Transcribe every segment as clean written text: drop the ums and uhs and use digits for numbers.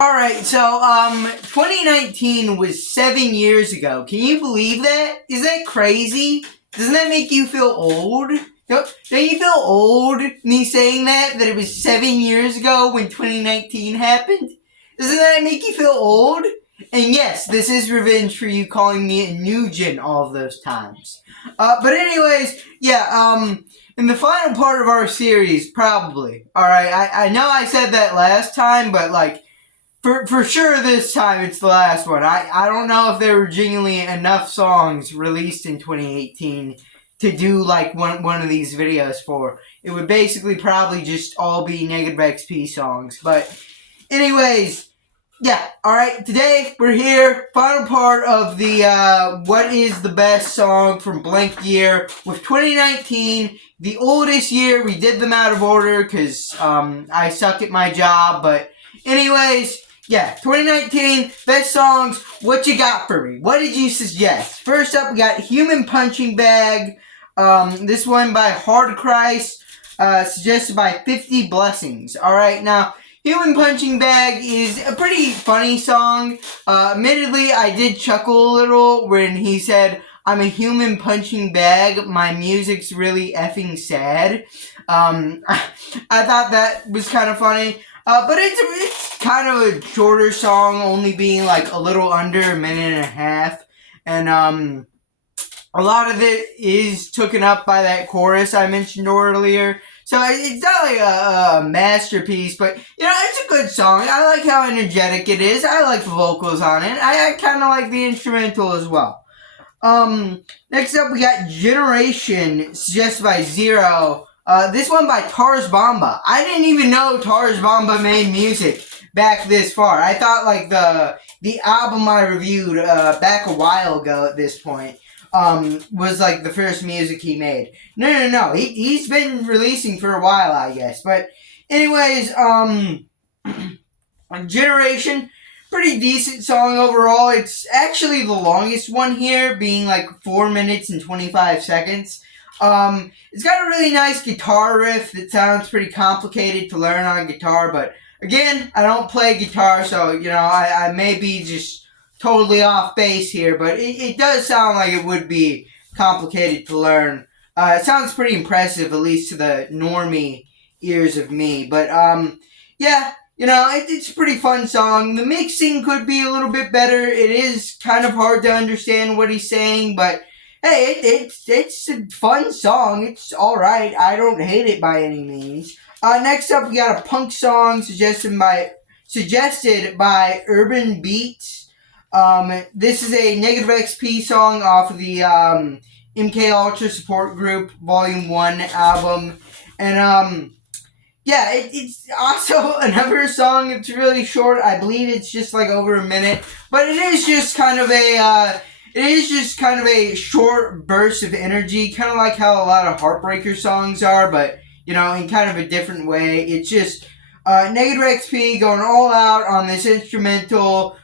Alright, so, 2019 was 7 years ago. Can you believe that? Is that crazy? Doesn't that make you feel old? Don't you feel old, me saying that it was 7 years ago when 2019 happened? Doesn't that make you feel old? And yes, this is revenge for you calling me a Nugent all of those times. But anyways, yeah, in the final part of our series, probably. Alright, I know I said that last time, but like, for sure this time it's the last one. I don't know if there were genuinely enough songs released in 2018 to do like one of these videos for. It would basically probably just all be negative XP songs. But anyways, yeah, alright, today we're here, final part of the what is the best song from blank year with 2019, the oldest year. We did them out of order because I suck at my job, but anyways, yeah, 2019, best songs, what you got for me? What did you suggest? First up, we got Human Punching Bag, this one by Hard Christ, suggested by 50 Blessings. Alright, now, Human Punching Bag is a pretty funny song. Admittedly, I did chuckle a little when he said, "I'm a human punching bag, my music's really effing sad." I thought that was kind of funny. But it's kind of a shorter song, only being like a little under a minute and a half. And a lot of it is taken up by that chorus I mentioned earlier. So it's not like a masterpiece, but you know, it's a good song. I like how energetic it is. I like the vocals on it. I kind of like the instrumental as well. Next up we got Generation, suggested by Zero. This one by Tars Bomba. I didn't even know Tars Bomba made music back this far. I thought like the album I reviewed back a while ago at this point was like the first music he made. No. He's been releasing for a while, I guess. But anyways, Generation, pretty decent song overall. It's actually the longest one here, being like 4 minutes and 25 seconds. It's got a really nice guitar riff that sounds pretty complicated to learn on guitar, but again, I don't play guitar, so, you know, I may be just totally off base here, but it does sound like it would be complicated to learn. It sounds pretty impressive, at least to the normie ears of me, but, yeah, you know, it's a pretty fun song. The mixing could be a little bit better. It is kind of hard to understand what he's saying, but hey, it's a fun song. It's alright. I don't hate it by any means. Next up, we got a punk song suggested by Urban Beats. This is a negative XP song off of the MK Ultra Support Group Volume 1 album. And yeah, it's also another song that's really short. I believe it's just like over a minute. But it is just kind of a short burst of energy, kind of like how a lot of Heartbreaker songs are, but, you know, in kind of a different way. It's just negative XP going all out on this instrumental,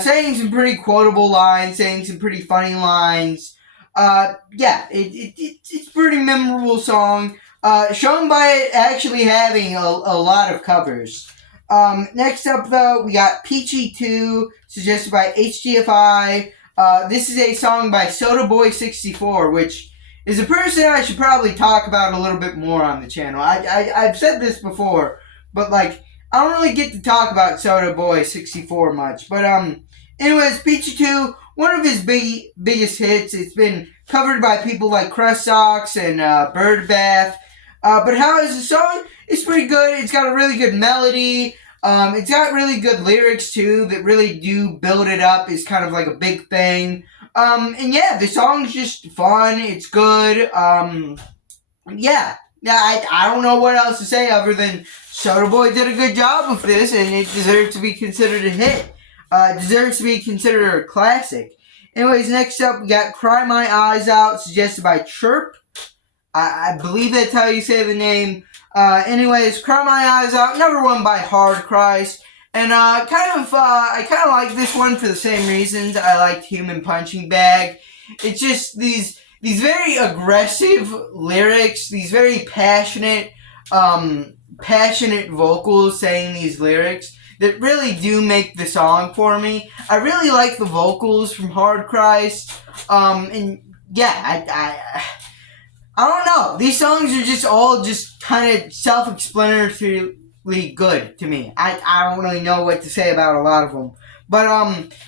saying some pretty quotable lines, saying some pretty funny lines. Yeah, it's a pretty memorable song, shown by it actually having a lot of covers. Next up, though, we got Peachy 2, suggested by HDFI. This is a song by SodaBoy64, which is a person I should probably talk about a little bit more on the channel. I've said this before, but like, I don't really get to talk about SodaBoy64 much. But anyways, Peachy 2, one of his biggest hits. It's been covered by people like Crust Socks and Birdbath. But how is the song? It's pretty good. It's got a really good melody. It's got really good lyrics too that really do build it up. It's kind of like a big thing. And yeah, the song's just fun. It's good. Yeah, I don't know what else to say other than Soda Boy did a good job with this, and it deserves to be considered a hit. It deserves to be considered a classic. Anyways, next up we got Cry My Eyes Out, suggested by Chirp. I believe that's how you say the name. Anyways, Cry My Eyes Out, number one by Hard Christ. And I kind of like this one for the same reasons I liked Human Punching Bag. It's just these very aggressive lyrics, these very passionate vocals saying these lyrics that really do make the song for me. I really like the vocals from Hard Christ. And yeah, I don't know. These songs are just all just kind of self-explanatorily good to me. I don't really know what to say about a lot of them. But,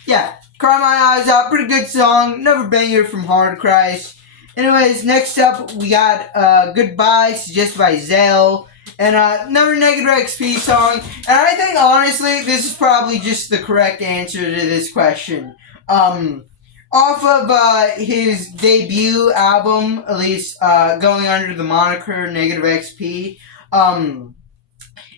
yeah. Cry My Eyes Out. Pretty good song. Another banger from Hard Christ. Anyways, next up, we got Goodbye, suggested by Zell. And another Negative XP song. And I think, honestly, this is probably just the correct answer to this question. Off of his debut album, at least going under the moniker Negative XP,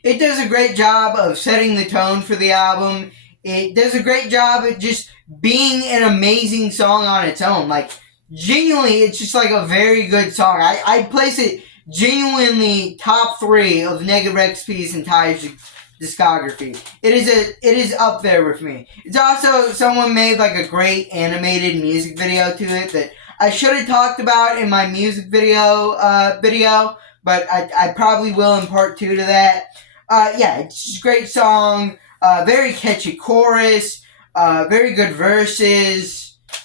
it does a great job of setting the tone for the album. It does a great job at just being an amazing song on its own. Like, genuinely, it's just like a very good song. I'd place it genuinely top 3 of Negative XP's entire discography. It is up there with me. It's also, someone made like a great animated music video to it that I should have talked about in my music video, but I probably will in part 2 to that. Yeah, it's just a great song, very catchy chorus, very good verses.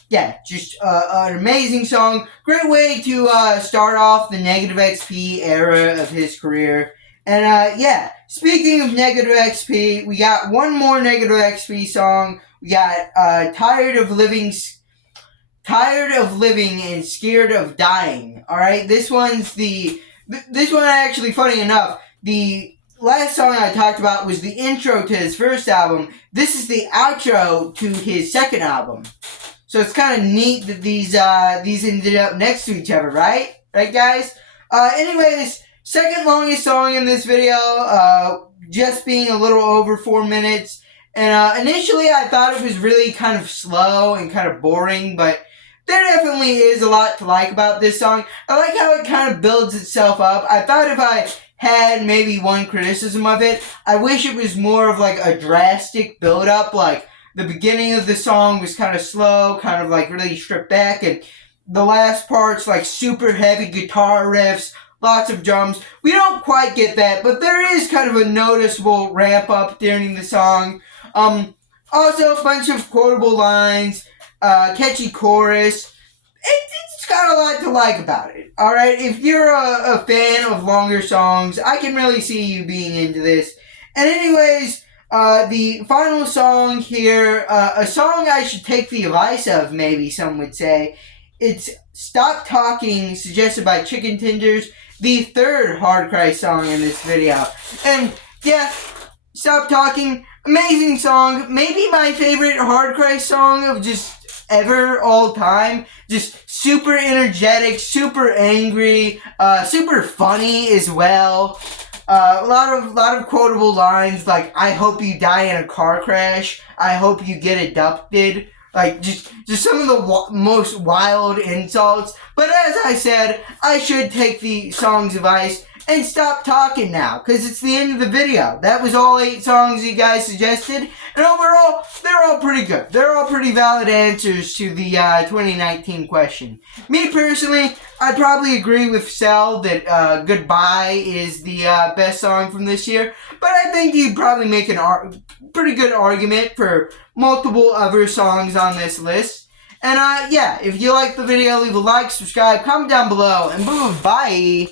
Yeah, just an amazing song. Great way to start off the Negative XP era of his career. And yeah, speaking of Negative XP, we got one more Negative XP song. We got Tired of Living and Scared of Dying. Alright, this one actually, funny enough, the last song I talked about was the intro to his first album. This is the outro to his second album. So it's kind of neat that these ended up next to each other, right? Right, guys? Anyways, second longest song in this video, just being a little over 4 minutes. And initially I thought it was really kind of slow and kind of boring, but there definitely is a lot to like about this song. I like how it kind of builds itself up. I thought if I had maybe one criticism of it, I wish it was more of like a drastic build-up, like the beginning of the song was kind of slow, kind of like really stripped back, and the last part's like super heavy guitar riffs, lots of drums. We don't quite get that, but there is kind of a noticeable ramp up during the song. Also a bunch of quotable lines, catchy chorus. It's got a lot to like about it. Alright, if you're a fan of longer songs, I can really see you being into this. And anyways, the final song here, a song I should take the advice of, maybe some would say. It's Stop Talking, suggested by Chicken Tenders, the third Hard Christ song in this video. And yeah, Stop Talking, amazing song, maybe my favorite Hard Christ song of just ever, all time. Just super energetic, super angry, super funny as well. A lot of quotable lines like, I hope you die in a car crash, I hope you get abducted. Like, just some of the most wild insults. But as I said, I should take the song's advice and stop talking now, because it's the end of the video. That was all 8 songs you guys suggested, and overall, they're all pretty good. They're all pretty valid answers to the 2019 question. Me personally, I probably agree with Sel that Goodbye is the best song from this year, but I think you'd probably make a pretty good argument for multiple other songs on this list. And yeah, if you liked the video, leave a like, subscribe, comment down below, and boom, bye!